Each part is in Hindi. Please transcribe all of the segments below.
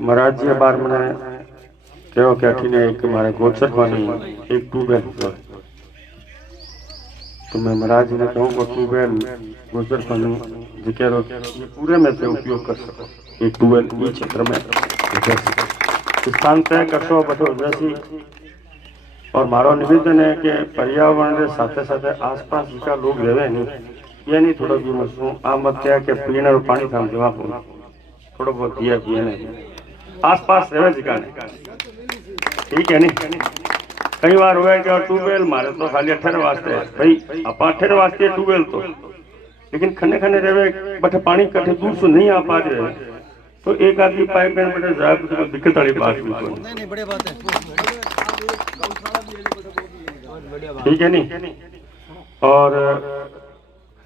महाराज जी बार मैंने कहो कि अठीने एक मारे गोचर पानी एक ट्यूबवेल तो मैं महाराज जी ने कहूँ कि ट्यूबवेल गोचर पानी जो कह रहे ये पूरे में से उपयोग कर सको एक ट्यूबवेल ये क्षेत्र में स्थान तय कर सो बटो जैसी। और मारो निवेदन है कि पर्यावरण के साथे साथे आसपास जिका लोग रहे नहीं ये नहीं थोड़ा भी मसूं आ मत क्या कि पीने और पानी था जवाब थोड़ा बहुत दिया पिए नहीं आसपास रहे जिका नहीं ठीक है नहीं। कई बार हुआ कि ट्यूबवेल मारे तो खाली 18 वास्ते भाई आप 18 वास्ते ट्यूबवेल तो लेकिन खने खने रहे बटे पानी कटे दूर से नहीं आ पा रहे तो एक आदमी पाइप लाइन बटे जाए तो दिक्कत वाली बात भी कोई नहीं बढ़िया बात है ठीक है नहीं। और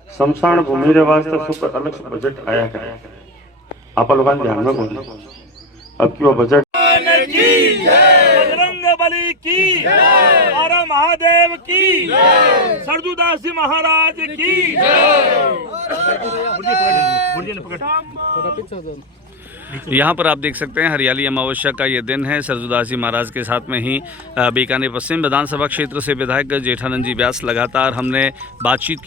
शमशान भूमि रे वास्ते सुपर अलग से बजट आया करे आप लोगों ध्यान में बोलिए अब की वो बजट बली की हर महादेव की सरजूदास जी महाराज की यहाँ पर आप देख सकते हैं हरियाली अमावस्या का ये दिन है। सरजूदास जी महाराज के साथ में ही बीकानेर पश्चिम विधानसभा क्षेत्र से विधायक जेठानंद जी व्यास लगातार हमने बातचीत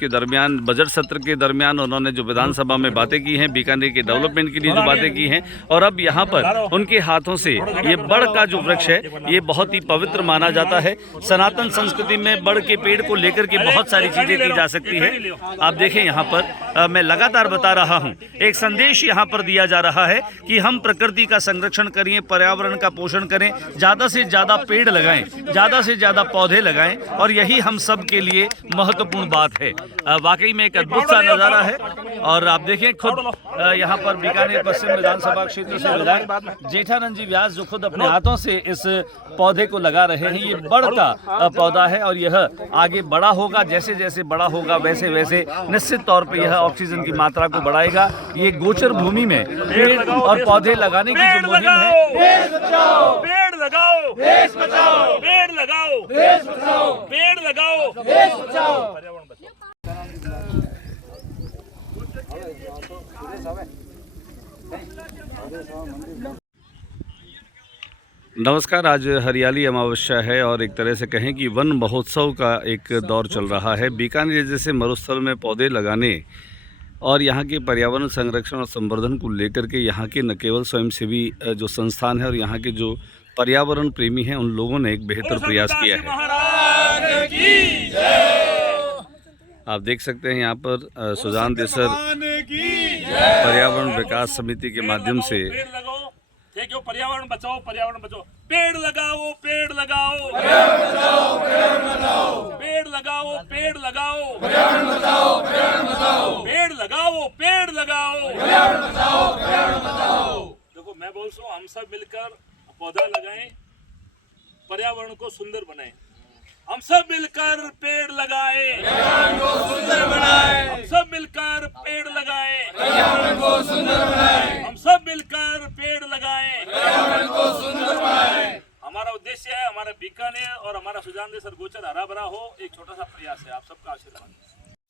के दरमियान बजट सत्र के दरमियान उन्होंने जो विधानसभा में बातें की हैं बीकानेर के डेवलपमेंट के लिए जो बातें की हैं और अब यहाँ पर उनके हाथों से ये बड़ का जो वृक्ष है ये बहुत ही पवित्र माना जाता है। सनातन संस्कृति में बड़ के पेड़ को लेकर के बहुत सारी चीज़ें की जा सकती है। आप देखें यहाँ पर मैं लगातार बता रहा हूँ एक संदेश यहाँ पर दिया जा रहा है कि हम प्रकृति का संरक्षण करें, पर्यावरण का पोषण करें, ज़्यादा से ज़्यादा पेड़ लगाएं, ज़्यादा से ज़्यादा पौधे लगाएं और यही हम सब के लिए महत्वपूर्ण बात है। वाकई में एक अद्भुत सा नज़ारा है। और आप देखें खुद यहाँ पर बीकानेर पश्चिम विधानसभा क्षेत्र से विधायक जेठानंद जी व्यास जो खुद अपने हाथों से इस पौधे को लगा रहे हैं। ये बड़ का पौधा है और यह आगे बड़ा होगा, जैसे जैसे बड़ा होगा वैसे वैसे निश्चित तौर पर यह ऑक्सीजन की मात्रा को बढ़ाएगा। ये गोचर भूमि में पेड़ और पौधे लगाने की जो मुहिम है पेड़ लगाओ देश बचाओ, पेड़ लगाओ देश बचाओ, पेड़ लगाओ देश बचाओ, पर्यावरण बचाओ। नमस्कार। आज हरियाली अमावस्या है और एक तरह से कहें कि वन महोत्सव का एक दौर चल रहा है। बीकानेर जैसे मरुस्थल में पौधे लगाने और यहाँ के पर्यावरण संरक्षण और संवर्धन को लेकर के यहाँ के न केवल स्वयंसेवी जो संस्थान है और यहाँ के जो पर्यावरण प्रेमी हैं उन लोगों ने एक बेहतर प्रयास किया है। आप देख सकते हैं यहाँ पर सुजान देसर पर्यावरण विकास समिति के माध्यम से पर्यावरण बचाओ, पर्यावरण बचाओ, पेड़ लगाओ, पेड़ लगाओ, पेड़ लगाओ, पेड़ लगाओ, पर्यावरण बचाओ, पर्यावरण बचाओ, पेड़ लगाओ, पेड़ लगाओ, पर्यावरण बचाओ, पर्यावरण बचाओ। देखो मैं बोल रहा हूँ हम सब मिलकर पौधा लगाएं, पर्यावरण को सुंदर बनाएं। हम सब मिलकर पेड़ लगाएं, पर्यावरण को सुंदर बनाएं। हम सब मिलकर पेड़ लगाएं, पर्यावरण को सुंदर बनाएं। हम सब मिलकर पेड़ लगाएं, पर्यावरण को सुंदर बनाएं। हमारा उद्देश्य है हमारा बीकानेर और हमारा सुजान देसर गोचर हरा भरा हो। एक छोटा सा प्रयास है, आप सबका आशीर्वाद।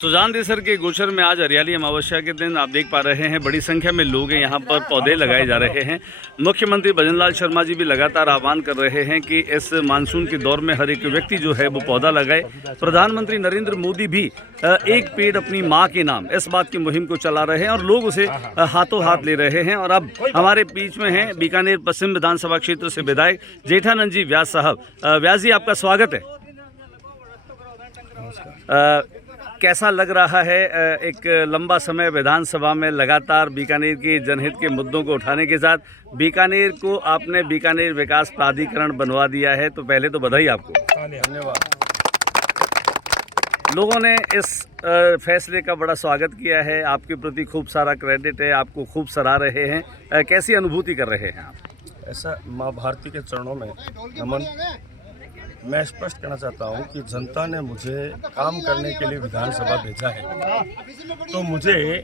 सुजान देसर के गोचर में आज हरियाली अमावस्या के दिन आप देख पा रहे हैं बड़ी संख्या में लोग हैं। यहाँ पर पौधे लगाए जा रहे हैं। मुख्यमंत्री भजनलाल शर्मा जी भी लगातार आह्वान कर रहे हैं कि इस मानसून के दौर में हर एक व्यक्ति जो है वो पौधा लगाए। प्रधानमंत्री नरेंद्र मोदी भी एक पेड़ अपनी माँ के नाम इस बात की मुहिम को चला रहे हैं और लोग उसे हाथों हाथ ले रहे हैं। और अब हमारे बीच में हैं बीकानेर पश्चिम विधानसभा क्षेत्र से विधायक जेठानंद जी व्यास साहब। व्यास जी आपका स्वागत है। कैसा लग रहा है एक लंबा समय विधानसभा में लगातार बीकानेर के जनहित के मुद्दों को उठाने के साथ बीकानेर को आपने बीकानेर विकास प्राधिकरण बनवा दिया है, तो पहले तो बधाई आपको। धन्यवाद। लोगों ने इस फैसले का बड़ा स्वागत किया है, आपके प्रति खूब सारा क्रेडिट है, आपको खूब सराह रहे हैं। कैसी अनुभूति कर रहे हैं आप? ऐसा माँ भारती के चरणों में नमन। मैं स्पष्ट कहना चाहता हूं कि जनता ने मुझे काम करने के लिए विधानसभा भेजा है, तो मुझे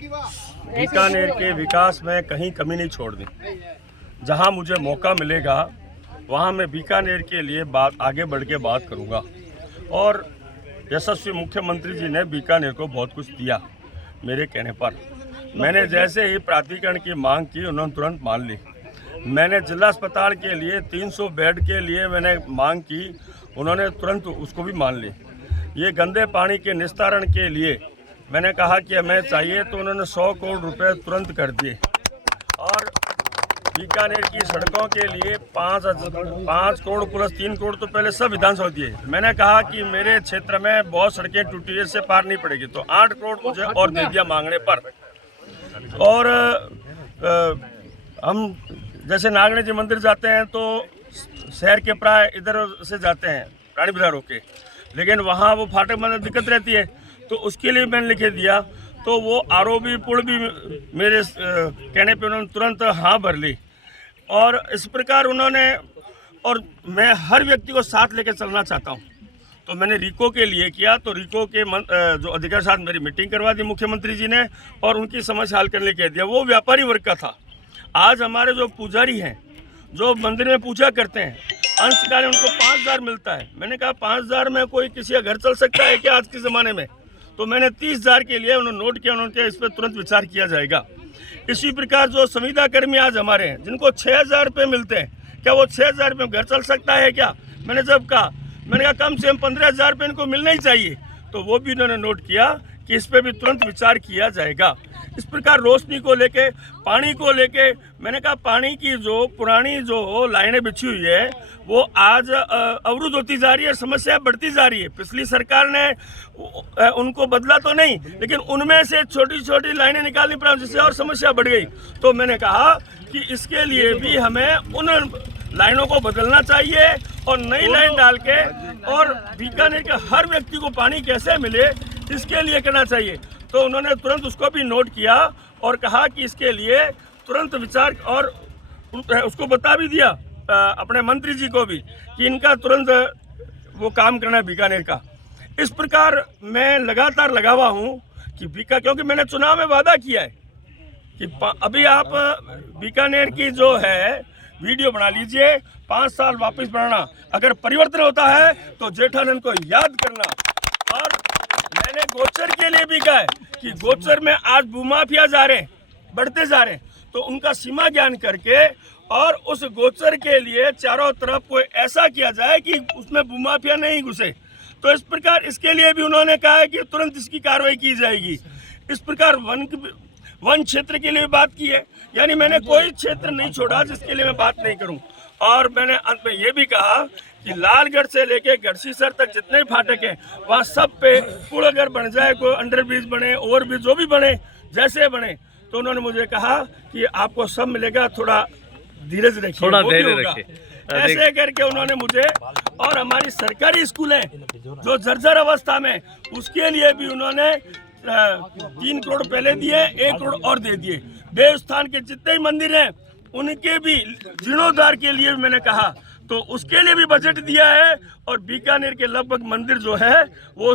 बीकानेर के विकास में कहीं कमी नहीं छोड़नी। जहां मुझे मौका मिलेगा वहां मैं बीकानेर के लिए आगे बढ़ के बात करूंगा। और यशस्वी मुख्यमंत्री जी ने बीकानेर को बहुत कुछ दिया मेरे कहने पर। मैंने जैसे ही प्राधिकरण की मांग की उन्होंने तुरंत मान ली। मैंने जिला अस्पताल के लिए 300 बेड के लिए मैंने मांग की, उन्होंने तुरंत उसको भी मान ली। ये गंदे पानी के निस्तारण के लिए मैंने कहा कि हमें चाहिए, तो उन्होंने 100 करोड़ रुपए तुरंत कर दिए। और बीकानेर की सड़कों के लिए 5 करोड़ प्लस 3 करोड़ तो पहले सब विधानसभा दिए। मैंने कहा कि मेरे क्षेत्र में बहुत सड़कें टूटी है, इससे पार नहीं पड़ेगी, तो 8 करोड़ मुझे और दे दिया मांगने पर। और हम जैसे नागणे जी मंदिर जाते हैं तो शहर के प्राय इधर से जाते हैं रानी बाजार होके, लेकिन वहाँ वो फाटक में दिक्कत रहती है, तो उसके लिए मैंने लिखे दिया। तो वो आरओबी पुल भी मेरे कहने पे उन्होंने तुरंत हाँ भर ली। और इस प्रकार उन्होंने, और मैं हर व्यक्ति को साथ लेकर चलना चाहता हूँ, तो मैंने रिको के लिए किया। तो रिको के जो अधिकारी साथ मेरी मीटिंग करवा दी मुख्यमंत्री जी ने, और उनकी समस्या हल करने कह दिया। वो व्यापारी वर्ग का था। आज हमारे जो पुजारी हैं, जो मंदिर में पूजा करते हैं, अंशकाल उनको 5,000 मिलता है। मैंने कहा 5,000 में कोई किसी का घर चल सकता है क्या आज के ज़माने में? तो मैंने 30,000 के लिए उन्होंने नोट किया, उन्होंने इस पर तुरंत विचार किया जाएगा। इसी प्रकार जो संविदा कर्मी आज हमारे हैं, जिनको 6,000 रुपये मिलते हैं, क्या वो 6,000 रुपये में घर चल सकता है क्या? मैंने कहा कम से कम 15,000 रुपये इनको मिलना ही चाहिए। तो वो भी उन्होंने नोट किया कि इस पर भी तुरंत विचार किया जाएगा। इस प्रकार रोशनी को लेके, पानी को लेके, मैंने कहा पानी की जो पुरानी जो लाइनें बिछी हुई है वो आज अवरुद्ध होती जा रही है, समस्या बढ़ती जा रही है। पिछली सरकार ने उनको बदला तो नहीं, लेकिन उनमें से छोटी छोटी लाइनें निकालनी पड़ी, जिससे और समस्या बढ़ गई। तो मैंने कहा कि इसके लिए भी हमें उन लाइनों को बदलना चाहिए और नई लाइन डाल के, और बीकानेर के हर व्यक्ति को पानी कैसे मिले इसके लिए करना चाहिए। तो उन्होंने तुरंत उसको भी नोट किया और कहा कि इसके लिए तुरंत विचार, और उसको बता भी दिया अपने मंत्री जी को भी कि इनका तुरंत वो काम करना है बीकानेर का। इस प्रकार मैं लगातार लगा हुआ हूँ कि क्योंकि मैंने चुनाव में वादा किया है कि अभी आप बीकानेर की जो है वीडियो बना लीजिए, 5 साल वापस बढ़ाना, अगर परिवर्तन होता है तो जेठालाल को याद करना। और मैंने गोचर के लिए भी कहा है कि गोचर में आज भूमाफिया जा रहे हैं, बढ़ते जा रहे हैं, तो उनका सीमा ज्ञान करके और उस गोचर के लिए चारों तरफ कोई ऐसा किया जाए कि उसमें भूमाफिया नहीं घुसे। तो इस प्रकार इसके लिए भी उन्होंने कहा है कि तुरंत इसकी कार्रवाई की जाएगी। इस प्रकार वन क्षेत्र के लिए बात की है, यानी मैंने कोई क्षेत्र नहीं छोड़ा जिसके लिए मैं बात नहीं करूं। और मैंने अंत में ये भी कहा कि लालगढ़ से लेके गढ़सीसर तक जितने फाटक हैं वहाँ सब पे पुल अगर बन जाए, कोई अंडरब्रिज बने, ओवरब्रिज जो भी बने, जैसे बने, तो उन्होंने मुझे कहा कि आपको सब मिलेगा, थोड़ा धीरज रखिए, थोड़ा धैर्य रखिए। ऐसे करके उन्होंने मुझे, और हमारी सरकारी स्कूल है जो जर्जर अवस्था में, उसके लिए भी उन्होंने 3 करोड़ पहले दिए, 1 करोड़ और दे दिए। देवस्थान के जितने भी मंदिर हैं उनके भी जीर्णोद्धार के लिए मैंने कहा, तो उसके लिए भी बजट दिया है। और बीकानेर के लगभग मंदिर जो है वो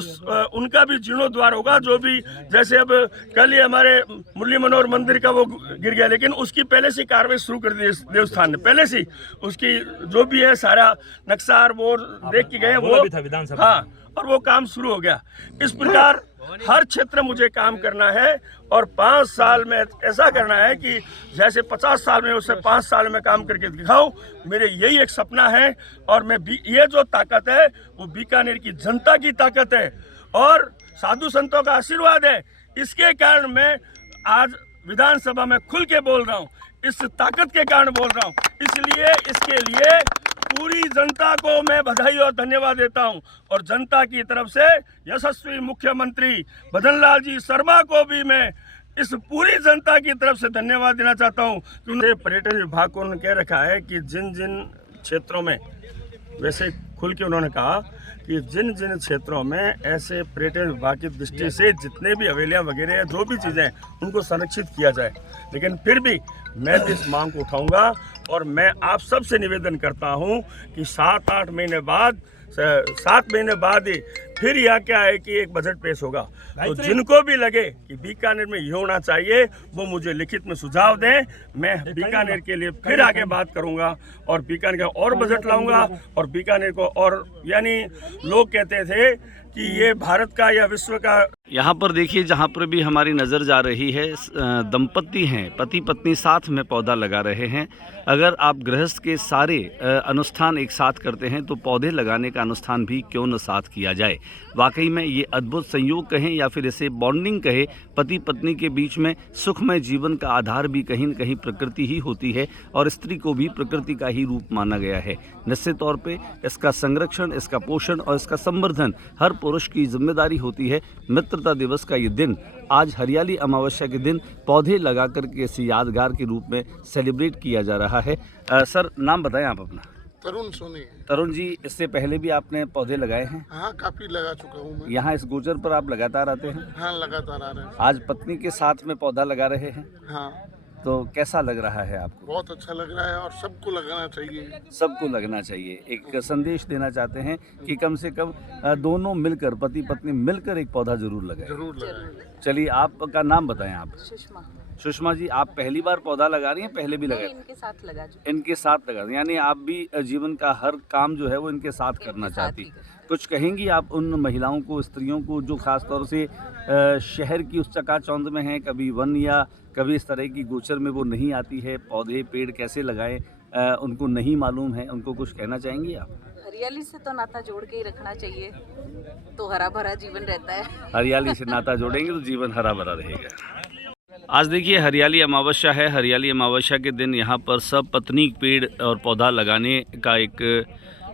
उनका भी जीर्णोद्धार होगा। जो भी, जैसे अब कल ही हमारे मुरली मनोहर मंदिर का वो गिर गया, लेकिन उसकी पहले से कार्रवाई शुरू कर दी देवस्थान ने, पहले से उसकी जो भी है सारा नक्शा और वो देख के गए वो, हाँ, और वो काम शुरू हो गया। इस प्रकार हर क्षेत्र मुझे काम करना है, और 5 साल में ऐसा करना है कि जैसे 50 साल में उससे 5 साल में काम करके दिखाऊं। मेरे यही एक सपना है, और मैं ये जो ताकत है वो बीकानेर की जनता की ताकत है और साधु संतों का आशीर्वाद है। इसके कारण मैं आज विधानसभा में खुल के बोल रहा हूँ, इस ताकत के कारण बोल रहा हूँ। इसलिए इसके लिए पूरी जनता को मैं बधाई और धन्यवाद देता हूं, और जनता की तरफ से यशस्वी मुख्यमंत्री भजन लाल जी शर्मा को भी मैं इस पूरी जनता की तरफ से धन्यवाद देना चाहता हूं। क्योंकि पर्यटन विभाग को उन्होंने कह रखा है कि जिन जिन क्षेत्रों में, वैसे खुल के उन्होंने कहा कि जिन जिन क्षेत्रों में ऐसे पर्यटन विभाग की दृष्टि से जितने भी हवेलियाँ वगैरह हैं, जो भी चीज़ें उनको संरक्षित किया जाए। लेकिन फिर भी मैं इस मांग को उठाऊंगा, और मैं आप सबसे निवेदन करता हूं कि 7 महीने बाद ही फिर यह क्या है कि एक बजट पेश होगा। तो जिनको भी लगे कि बीकानेर में ये होना चाहिए वो मुझे लिखित में सुझाव दें। मैं बीकानेर के लिए फिर आगे बात करूंगा और बीकानेर का और बजट लाऊंगा और बीकानेर को और, यानी लोग कहते थे कि ये भारत का या विश्व का। यहाँ पर देखिए, जहाँ पर भी हमारी नज़र जा रही है, दंपति हैं, पति पत्नी साथ में पौधा लगा रहे हैं। अगर आप गृहस्थ के सारे अनुष्ठान एक साथ करते हैं तो पौधे लगाने का अनुष्ठान भी क्यों न साथ किया जाए। वाकई में ये अद्भुत संयोग कहें या फिर इसे बॉन्डिंग कहे, पति पत्नी के बीच में सुखमय जीवन का आधार भी कहीं न कहीं प्रकृति ही होती है और स्त्री को भी प्रकृति का ही रूप माना गया है। निश्चित तौर पे इसका संरक्षण, इसका पोषण और इसका संवर्धन हर पुरुष की जिम्मेदारी होती है। मित्रता दिवस का ये दिन, आज हरियाली अमावस्या के दिन पौधे लगा करके इसे यादगार के रूप में सेलिब्रेट किया जा रहा है। सर, नाम बताएं आप अपना। तरुण सोनी। तरुण जी, इससे पहले भी आपने पौधे लगाए हैं? हाँ, काफी लगा चुका हूँ मैं। यहाँ इस गोचर पर आप लगातार आते हैं? हाँ, लगातार आ रहे हैं। आज पत्नी के साथ में पौधा लगा रहे हैं, हाँ। तो कैसा लग रहा है आपको? बहुत अच्छा लग रहा है और सबको लगाना चाहिए। सबको लगना चाहिए। एक संदेश देना चाहते हैं कि कम से कम दोनों मिलकर, पति पत्नी मिलकर एक पौधा जरूर लगाएं। जरूर लगाएं। चलिए, आपका नाम बताएं आप। सुषमा। सुषमा जी, आप पहली बार पौधा लगा रही हैं, पहले भी लगाए? इनके साथ लगा चुकी। इनके साथ लगा, यानी आप भी जीवन का हर काम जो है वो इनके साथ करना चाहती। कुछ कहेंगी आप उन महिलाओं को, स्त्रियों को जो खास तौर से शहर की उस चकाचौंध में हैं, कभी वन या कभी इस तरह की गोचर में वो नहीं आती है, पौधे पेड़ कैसे लगाएं उनको नहीं मालूम है, उनको कुछ कहना चाहेंगी आप? हरियाली से तो नाता जोड़ के ही रखना चाहिए, तो हरा भरा जीवन रहता है। हरियाली से नाता जोड़ेंगे तो जीवन हरा भरा रहेगा। आज देखिए, हरियाली अमावस्या है। हरियाली अमावस्या के दिन यहाँ पर सब पत्नी पेड़ और पौधा लगाने का एक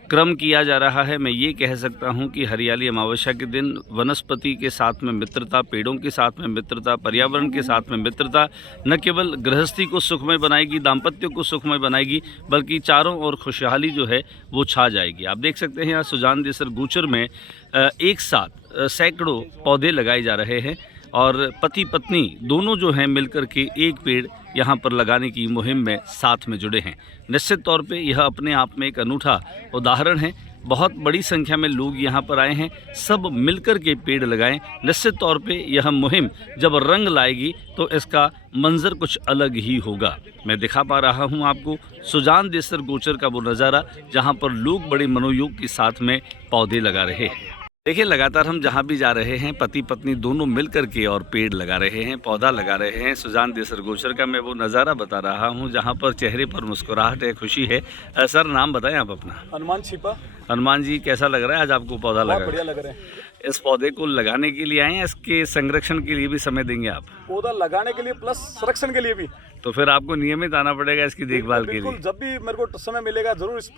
क्रम किया जा रहा है। मैं ये कह सकता हूँ कि हरियाली अमावस्या के दिन वनस्पति के साथ में मित्रता, पेड़ों के साथ में मित्रता, पर्यावरण के साथ में मित्रता न केवल गृहस्थी को सुखमय बनाएगी, दाम्पत्य को सुखमय बनाएगी, बल्कि चारों ओर खुशहाली जो है वो छा जाएगी। आप देख सकते हैं यहाँ सुजान देसर गोचर में एक साथ सैकड़ों पौधे लगाए जा रहे हैं और पति पत्नी दोनों जो हैं मिलकर के एक पेड़ यहाँ पर लगाने की मुहिम में साथ में जुड़े हैं। निश्चित तौर पे यह अपने आप में एक अनूठा उदाहरण है। बहुत बड़ी संख्या में लोग यहाँ पर आए हैं, सब मिलकर के पेड़ लगाएं। निश्चित तौर पे यह मुहिम जब रंग लाएगी तो इसका मंजर कुछ अलग ही होगा। मैं दिखा पा रहा हूँ आपको सुजान देसर गोचर का वो नज़ारा जहाँ पर लोग बड़े मनोयोग के साथ में पौधे लगा रहे हैं। देखिए, लगातार हम जहाँ भी जा रहे हैं, पति पत्नी दोनों मिलकर के और पेड़ लगा रहे हैं, पौधा लगा रहे हैं। सुजान देसर गोचर का मैं वो नज़ारा बता रहा हूँ जहाँ पर चेहरे पर मुस्कुराहट है, खुशी है। सर, नाम बताएं आप अपना। हनुमान छिपा। हनुमान जी, कैसा लग रहा है आज आपको पौधा लगा? बढ़िया लग रहे हैं। इस पौधे को लगाने के लिए आए हैं, इसके संरक्षण के लिए भी समय देंगे आप? पौधा लगाने के लिए प्लस संरक्षण के लिए भी। तो फिर आपको नियमित आना पड़ेगा इसकी देखभाल के लिए। जब भी मेरे को समय मिलेगा जरूर इस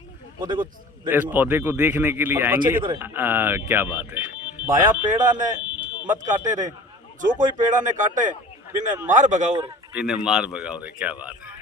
पौधे को देखने के लिए आएंगे। क्या बात है। भाया पेड़ा ने मत काटे रे, जो कोई पेड़ा ने काटे बिने मार भगाओ रे। बिने मार भगाओ रे, क्या बात है।